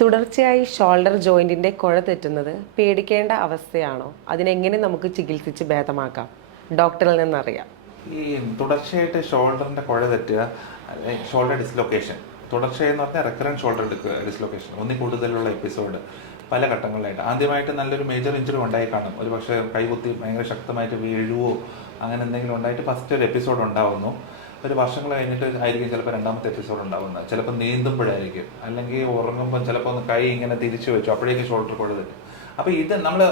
തുടർച്ചയായി ഷോൾഡർ ജോയിന്റിന്റെ കുഴ തെറ്റുന്നത് പേടിക്കേണ്ട അവസ്ഥയാണോ? അതിനെങ്ങനെ നമുക്ക് ചികിത്സിച്ച് ഭേദമാക്കാം? ഡോക്ടറിൽ നിന്നറിയാം. ഈ തുടർച്ചയായിട്ട് ഷോൾഡറിന്റെ കുഴ തെറ്റുക ഷോൾഡർ ഡിസ്ലൊക്കേഷൻ തുടർച്ചയെന്ന് പറഞ്ഞാൽ റെക്കറന്റ് ഷോൾഡർ ഡിസ്ലൊക്കേഷൻ ഒന്നിൽ കൂടുതലുള്ള എപ്പിസോഡ് പല ഘട്ടങ്ങളിലായിട്ട്. ആദ്യമായിട്ട് നല്ലൊരു മേജർ ഇഞ്ചുറി ഉണ്ടായി കാണും. ഒരു പക്ഷേ കൈകുത്തി ഭയങ്കര ശക്തമായിട്ട് വീഴുവോ അങ്ങനെ എന്തെങ്കിലും ഉണ്ടായിട്ട് ഫസ്റ്റ് ഒരു എപ്പിസോഡ് ഉണ്ടാവുന്നു. ഒരു വർഷങ്ങൾ കഴിഞ്ഞിട്ട് ആയിരിക്കും ചിലപ്പോൾ രണ്ടാമത്തെ എപ്പിസോഡ് ഉണ്ടാവുന്നത്. ചിലപ്പോൾ നീന്തുമ്പോഴായിരിക്കും. അല്ലെങ്കിൽ ഉറങ്ങുമ്പോൾ ചിലപ്പോൾ ഒന്ന് കൈ ഇങ്ങനെ തിരിച്ചു വെച്ചു. അപ്പോഴേക്ക് ഷോൾഡർ തെറ്റും. അപ്പോൾ ഇത് നമ്മൾ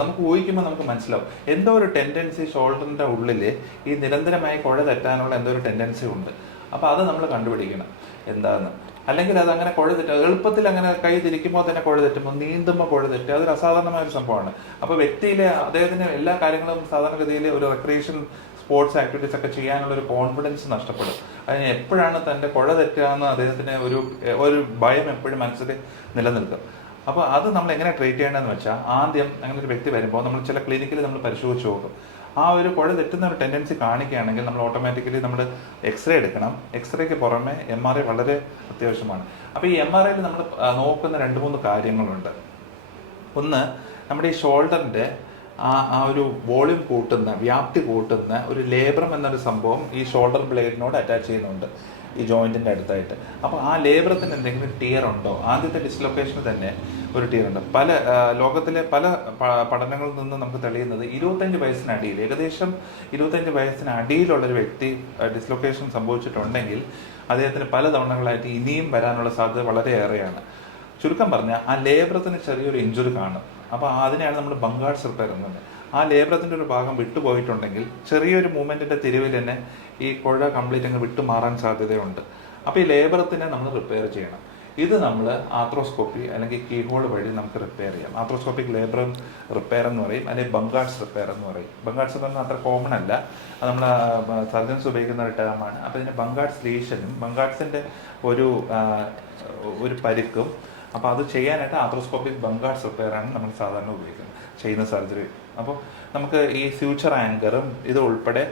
നമുക്ക് ഊഹിക്കുമ്പോൾ നമുക്ക് മനസ്സിലാവും. എന്തോ ഒരു ടെൻഡൻസി ഷോൾഡറിന്റെ ഉള്ളിൽ ഈ നിരന്തരമായി കുഴ തെറ്റാനുള്ള എന്തോ ഒരു ടെൻഡൻസി ഉണ്ട്. അപ്പോൾ അത് നമ്മൾ കണ്ടുപിടിക്കണം. എന്താന്ന്? അല്ലെങ്കിൽ അത് അങ്ങനെ കുഴ തെറ്റും എളുപ്പത്തിൽ അങ്ങനെ കൈ തിരിക്കുമ്പോൾ തന്നെ കുഴ തെറ്റുമ്പോൾ നീന്തുമ്പോൾ കുഴ തെറ്റും അതൊരു അസാധാരണമായ ഒരു സംഭവമാണ്. അപ്പോൾ വ്യക്തിയിലെ അദ്ദേഹത്തിന് എല്ലാ കാര്യങ്ങളും സാധാരണഗതിയിൽ ഒരു റെക്രിയേഷൻ സ്പോർട്സ് ആക്ടിവിറ്റീസ് ഒക്കെ ചെയ്യാനുള്ള ഒരു കോൺഫിഡൻസ് നഷ്ടപ്പെടും. അതിന് എപ്പോഴാണ് തന്റെ കുഴ തെറ്റുകയെന്ന് അദ്ദേഹത്തിന് ഒരു ഒരു ഭയം എപ്പോഴും മനസ്സിൽ നിലനിൽക്കും. അപ്പോൾ അത് നമ്മൾ എങ്ങനെ ട്രീറ്റ് ചെയ്യേണ്ടതെന്ന് വെച്ചാൽ ആദ്യം അങ്ങനെ ഒരു വ്യക്തി വരുമ്പോൾ നമ്മൾ ചില ക്ലിനിക്കിൽ നമ്മൾ പരിശോധിച്ച് നോക്കും. ആ ഒരു കുഴ തെറ്റുന്ന ഒരു ടെൻഡൻസി കാണിക്കുകയാണെങ്കിൽ നമ്മൾ ഓട്ടോമാറ്റിക്കലി നമ്മൾ എക്സ്റേ എടുക്കണം. എക്സ്റേക്ക് പുറമെ എം ആർ ഐ വളരെ അത്യാവശ്യമാണ്. അപ്പോൾ ഈ എം ആർ ഐയിൽ നമ്മൾ നോക്കുന്ന രണ്ട് മൂന്ന് കാര്യങ്ങളുണ്ട്. ഒന്ന് നമ്മുടെ ഈ ഷോൾഡറിന്റെ ആ ആ ഒരു വോളിയം കൂട്ടുന്ന വ്യാപ്തി കൂട്ടുന്ന ഒരു ലേബറം എന്നൊരു സംഭവം ഈ ഷോൾഡർ ബ്ലേഡിനോട് അറ്റാച്ച് ചെയ്യുന്നുണ്ട്. ഈ ജോയിന്റിന്റെ അടുത്തായിട്ട്. അപ്പോൾ ആ ലേബറത്തിന് എന്തെങ്കിലും ടിയർ ഉണ്ടോ? ആദ്യത്തെ ഡിസ്ലൊക്കേഷന് തന്നെ ഒരു ടിയർ ഉണ്ട്. പല ലോകത്തിലെ പല പഠനങ്ങളിൽ നിന്ന് നമുക്ക് തെളിയുന്നത് ഇരുപത്തഞ്ച് വയസ്സിനടിയിൽ ഏകദേശം ഇരുപത്തഞ്ച് ഒരു വ്യക്തി ഡിസ്ലൊക്കേഷൻ സംഭവിച്ചിട്ടുണ്ടെങ്കിൽ അദ്ദേഹത്തിന് പല തവണകളായിട്ട് ഇനിയും വരാനുള്ള സാധ്യത വളരെയേറെയാണ്. ചുരുക്കം പറഞ്ഞാൽ ആ ലേബറത്തിന് ചെറിയൊരു ഇഞ്ചുറി കാണും. അപ്പോൾ അതിനെയാണ് നമ്മൾ ബംഗാൾ റിപ്പയർ എന്നത് ആ ലേബറത്തിന്റെ ഒരു ഭാഗം വിട്ടുപോയിട്ടുണ്ടെങ്കിൽ ചെറിയൊരു മൂവ്മെന്റിന്റെ തിരിവിൽ തന്നെ ഈ കുഴ കംപ്ലീറ്റ് അങ്ങ് വിട്ടു മാറാൻ സാധ്യതയുണ്ട്. അപ്പോൾ ഈ ലേബറത്തിനെ നമ്മൾ റിപ്പയർ ചെയ്യണം. ഇത് നമ്മൾ ആത്രോസ്കോപ്പി അല്ലെങ്കിൽ കീഹോൾ വഴി നമുക്ക് റിപ്പയർ ചെയ്യാം. ആത്രോസ്കോപ്പിക് ലേബർ റിപ്പയർ എന്ന് പറയും അല്ലെങ്കിൽ ബംഗാഡ്സ് റിപ്പയർ എന്ന് പറയും. ബംഗാഡ്സ് എന്ന് പറഞ്ഞാൽ അത്ര കോമൺ അല്ല. നമ്മൾ സർജൻസ് ഉപയോഗിക്കുന്ന ഒരു ടേമാണ് അപ്പോൾ ഇതിന് ബംഗാഡ്സ് ലീഷനും ബംഗാഡ്സിന്റെ ഒരു ഒരു പരിക്കും. അപ്പോൾ അത് ചെയ്യാനായിട്ട് ആത്രോസ്കോപ്പിക് ബംഗാഡ്സ് റിപ്പയറാണ് നമ്മൾ സാധാരണ ഉപയോഗിക്കുന്നത്. ചെയ്യുന്ന സർജറി അപ്പോൾ നമുക്ക് ഈ ഫ്യൂച്ചർ ആങ്കറും ഇത് ഉൾപ്പെടെ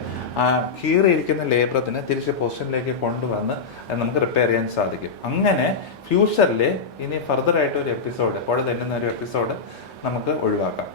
ആ കീറിയിരിക്കുന്ന ലേബറത്തിന് തിരിച്ച് പൊസിഷനിലേക്ക് കൊണ്ടുവന്ന് നമുക്ക് റിപ്പയർ ചെയ്യാൻ സാധിക്കും. അങ്ങനെ ഫ്യൂച്ചറിൽ ഇനി ഫർദർ ആയിട്ട് ഒരു എപ്പിസോഡ് ഇപ്പോൾ തന്നെ ഒരു എപ്പിസോഡ് നമുക്ക് ഒഴിവാക്കാം.